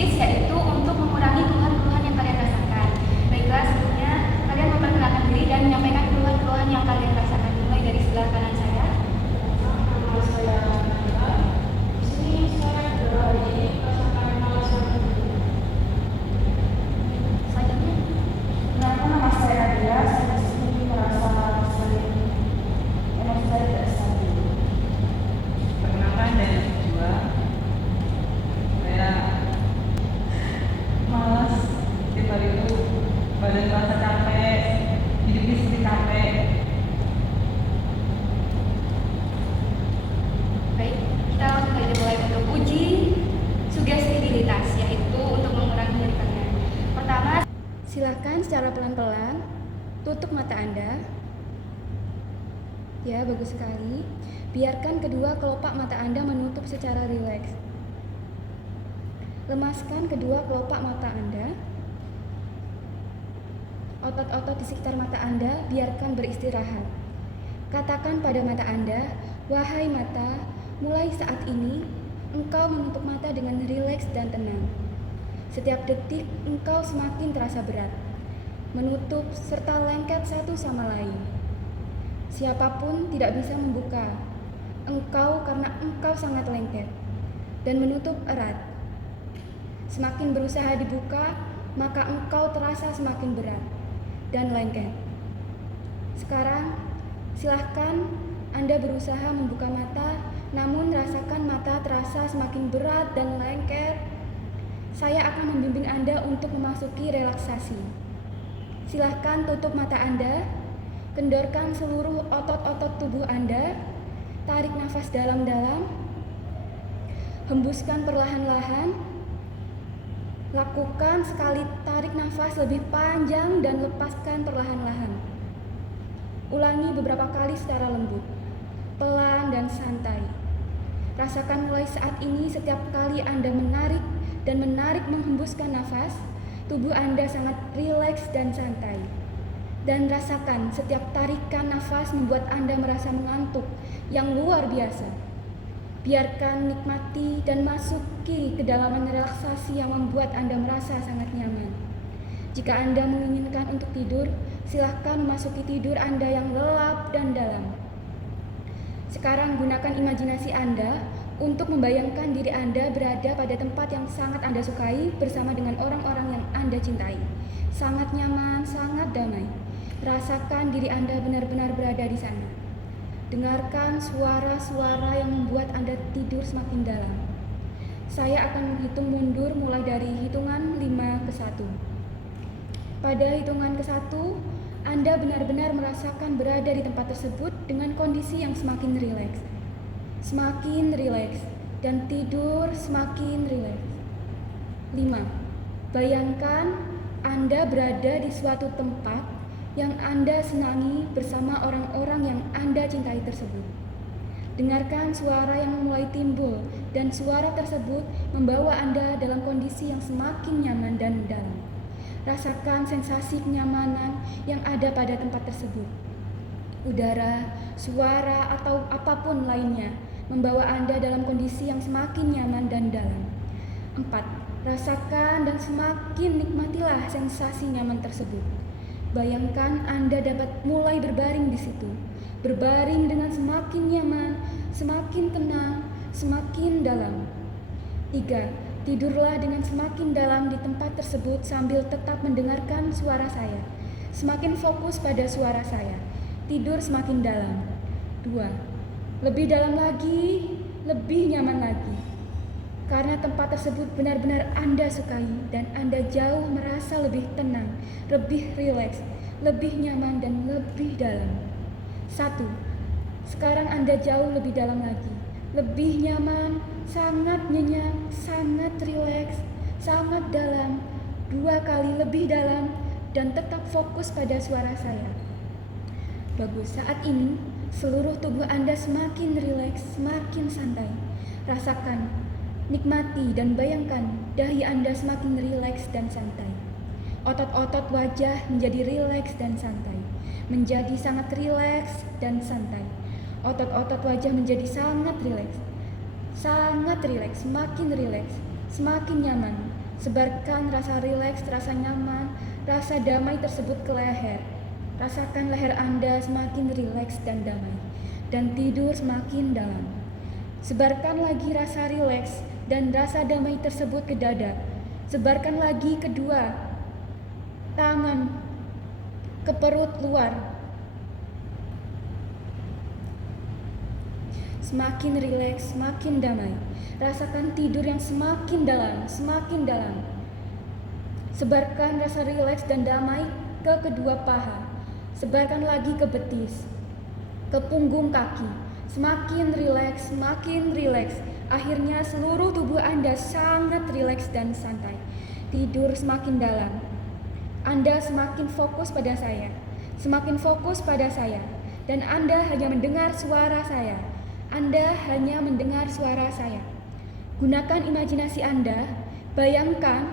psikis, yaitu untuk mengurangi keluhan-keluhan yang kalian rasakan. Baiklah, sebelumnya kalian memperkenalkan diri dan menyampaikan keluhan-keluhan yang kalian rasakan. Mulai dari sebelah kanan saya. Nama saya Nabila. Di sini saya hari ini merasakan malas dan tidur. Selanjutnya, Nama saya Nadia. Saya di sini merasa emosi saya tidak stabil. Perkenalkan dari kedua, saya malas setiap hari itu, badan terasa capek, hidup seperti capek. baik, kita langsung saja mulai untuk uji sugestibilitas, yaitu untuk mengurangi nyeri kalian. Pertama, silakan secara pelan-pelan tutup mata Anda. Ya, bagus sekali. Biarkan kedua kelopak mata Anda menutup secara rileks. Lemaskan kedua kelopak mata Anda. Otot-otot di sekitar mata Anda biarkan beristirahat. Katakan pada mata Anda, "Wahai mata, mulai saat ini engkau menutup mata dengan rileks dan tenang. Setiap detik engkau semakin terasa berat, menutup serta lengket satu sama lain. Siapapun tidak bisa membuka engkau karena engkau sangat lengket dan menutup erat. Semakin berusaha dibuka, maka engkau terasa semakin berat dan lengket. Sekarang, silahkan Anda berusaha membuka mata, namun rasakan mata terasa semakin berat dan lengket. Saya akan membimbing Anda untuk memasuki relaksasi. Silahkan tutup mata Anda, kendorkan seluruh otot-otot tubuh Anda, tarik nafas dalam-dalam, hembuskan perlahan-lahan, lakukan sekali tarik nafas lebih panjang dan lepaskan perlahan-lahan. Ulangi beberapa kali secara lembut, pelan dan santai. Rasakan mulai saat ini setiap kali Anda menarik menghembuskan nafas, tubuh Anda sangat rileks dan santai. Dan rasakan setiap tarikan nafas membuat Anda merasa mengantuk yang luar biasa. Biarkan nikmati dan masuki kedalaman relaksasi yang membuat Anda merasa sangat nyaman. Jika Anda menginginkan untuk tidur, silahkan memasuki tidur Anda yang lelap dan dalam. Sekarang gunakan imajinasi Anda untuk membayangkan diri Anda berada pada tempat yang sangat Anda sukai bersama dengan orang-orang yang Anda cintai. Sangat nyaman, sangat damai. Rasakan diri Anda benar-benar berada di sana. Dengarkan suara-suara yang membuat Anda tidur semakin dalam. Saya akan menghitung mundur mulai dari hitungan 5 ke 1. Pada hitungan ke 1, Anda benar-benar merasakan berada di tempat tersebut dengan kondisi yang semakin rileks. Semakin rileks dan tidur semakin rileks. 5. Bayangkan Anda berada di suatu tempat yang Anda senangi bersama orang-orang yang Anda cintai tersebut. Dengarkan suara yang mulai timbul dan suara tersebut membawa Anda dalam kondisi yang semakin nyaman dan dalam. Rasakan sensasi kenyamanan yang ada pada tempat tersebut. Udara, suara, atau apapun lainnya membawa Anda dalam kondisi yang semakin nyaman dan dalam. 4. Rasakan dan semakin nikmatilah sensasi nyaman tersebut. Bayangkan Anda dapat mulai berbaring di situ, berbaring dengan semakin nyaman, semakin tenang, semakin dalam. 3. Tidurlah dengan semakin dalam di tempat tersebut sambil tetap mendengarkan suara saya. Semakin fokus pada suara saya. Tidur semakin dalam. 2. Lebih dalam lagi, lebih nyaman lagi. Karena tempat tersebut benar-benar Anda sukai dan Anda jauh merasa lebih tenang, lebih rileks, lebih nyaman dan lebih dalam. 1. Sekarang Anda jauh lebih dalam lagi, lebih nyaman, sangat nyenyak, sangat rileks, sangat dalam, 2 kali lebih dalam dan tetap fokus pada suara saya. Bagus, saat ini seluruh tubuh Anda semakin rileks, semakin santai. Rasakan, nikmati dan bayangkan dahi Anda semakin rileks dan santai. Otot-otot wajah menjadi rileks dan santai, menjadi sangat rileks dan santai. Otot-otot wajah menjadi sangat rileks, semakin nyaman, Sebarkan rasa rileks, rasa nyaman, rasa damai tersebut ke leher. Rasakan leher Anda semakin rileks dan damai, dan tidur semakin dalam. Sebarkan lagi rasa rileks dan rasa damai tersebut ke dada. Sebarkan lagi kedua tangan ke perut luar. Semakin rileks, semakin damai. Rasakan tidur yang semakin dalam, semakin dalam. Sebarkan rasa rileks dan damai ke kedua paha. Sebarkan lagi ke betis, ke punggung kaki. Semakin rileks, semakin rileks. Akhirnya seluruh tubuh Anda sangat rileks dan santai. Tidur semakin dalam. Anda semakin fokus pada saya, semakin fokus pada saya. Dan Anda hanya mendengar suara saya. Anda hanya mendengar suara saya. Gunakan imajinasi Anda, bayangkan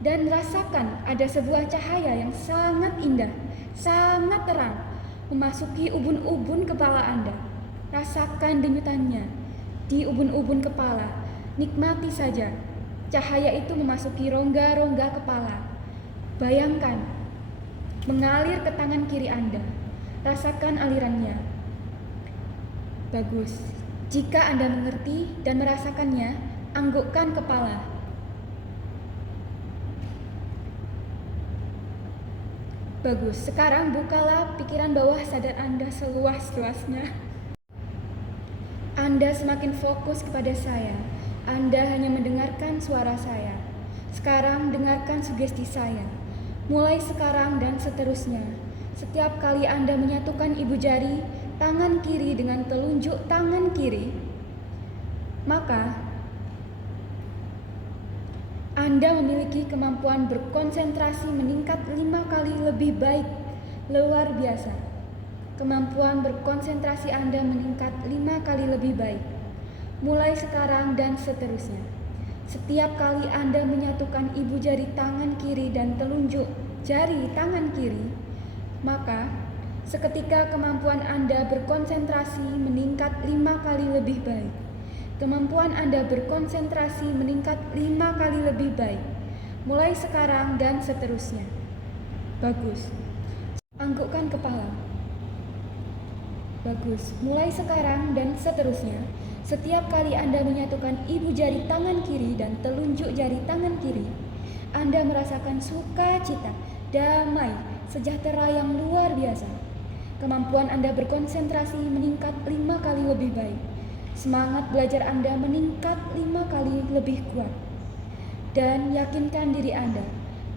dan rasakan ada sebuah cahaya yang sangat indah, sangat terang, memasuki ubun-ubun kepala Anda. Rasakan denyutannya di ubun-ubun kepala. Nikmati saja. Cahaya itu memasuki rongga-rongga kepala. Bayangkan, mengalir ke tangan kiri Anda. Rasakan alirannya. Bagus. Jika Anda mengerti dan merasakannya, anggukkan kepala. Bagus. Sekarang bukalah pikiran bawah sadar Anda seluas-luasnya. Anda semakin fokus kepada saya. Anda hanya mendengarkan suara saya. Sekarang dengarkan sugesti saya. Mulai sekarang dan seterusnya. Setiap kali Anda menyatukan ibu jari tangan kiri dengan telunjuk tangan kiri, maka Anda memiliki kemampuan berkonsentrasi meningkat 5 kali lebih baik. Luar biasa. Kemampuan berkonsentrasi Anda meningkat 5 kali lebih baik. Mulai sekarang dan seterusnya. Setiap kali Anda menyatukan ibu jari tangan kiri dan telunjuk jari tangan kiri, maka seketika kemampuan Anda berkonsentrasi meningkat 5 kali lebih baik. Kemampuan Anda berkonsentrasi meningkat 5 kali lebih baik. Mulai sekarang dan seterusnya. Bagus. Anggukkan kepala. Bagus. Mulai sekarang dan seterusnya. Setiap kali Anda menyatukan ibu jari tangan kiri dan telunjuk jari tangan kiri, Anda merasakan sukacita, damai, sejahtera yang luar biasa. Kemampuan Anda berkonsentrasi meningkat 5 kali lebih baik. Semangat belajar Anda meningkat 5 kali lebih kuat. Dan yakinkan diri Anda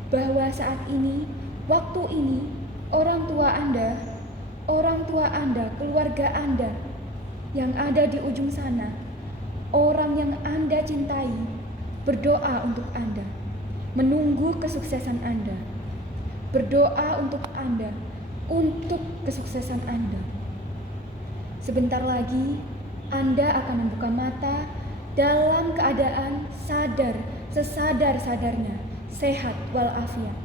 bahwa saat ini, waktu ini, orang tua Anda, keluarga Anda yang ada di ujung sana, orang yang Anda cintai, berdoa untuk Anda, menunggu kesuksesan Anda, berdoa untuk Anda, untuk kesuksesan Anda. Sebentar lagi Anda akan membuka mata dalam keadaan sadar, sesadar-sadarnya, sehat walafiat.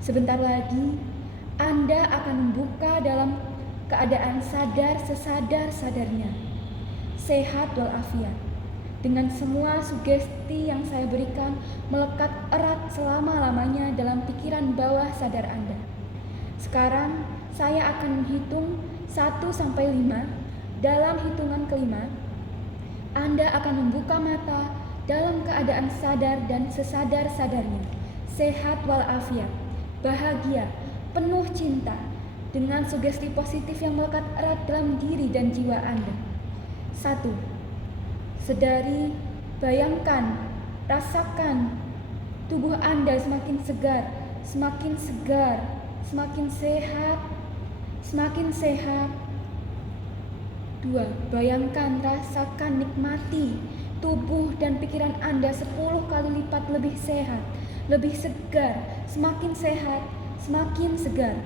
Sebentar lagi Anda akan membuka dalam keadaan sadar, sesadar-sadarnya, sehat walafiat. Dengan semua sugesti yang saya berikan melekat erat selama-lamanya dalam pikiran bawah sadar Anda. Sekarang saya akan menghitung 1 sampai 5. Dalam hitungan kelima, Anda akan membuka mata dalam keadaan sadar dan sesadar-sadarnya, sehat walafiat, bahagia, penuh cinta, dengan sugesti positif yang melekat erat dalam diri dan jiwa Anda. 1. Sedari, bayangkan, rasakan tubuh Anda semakin segar, semakin segar, semakin sehat, semakin sehat. 2. Bayangkan, rasakan, nikmati tubuh dan pikiran Anda 10 kali lipat lebih sehat, lebih segar, semakin sehat, semakin segar.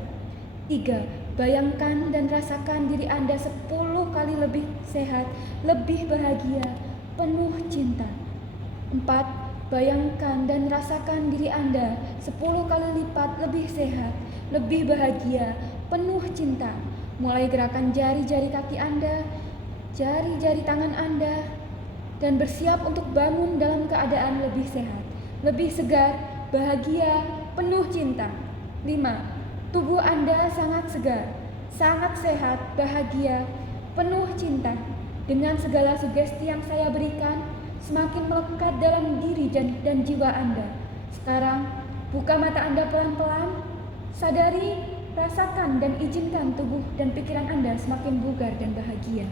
3. Bayangkan dan rasakan diri Anda 10 kali lebih sehat, lebih bahagia, penuh cinta. 4. Bayangkan dan rasakan diri Anda 10 kali lipat lebih sehat, lebih bahagia, penuh cinta. Mulai gerakan jari-jari kaki Anda, jari-jari tangan Anda, dan bersiap untuk bangun dalam keadaan lebih sehat, lebih segar, bahagia, penuh cinta. 5. Tubuh Anda sangat segar, sangat sehat, bahagia, penuh cinta. Dengan segala sugesti yang saya berikan, semakin melekat dalam diri dan jiwa Anda. Sekarang, buka mata Anda pelan-pelan, sadari, rasakan dan izinkan tubuh dan pikiran Anda semakin bugar dan bahagia.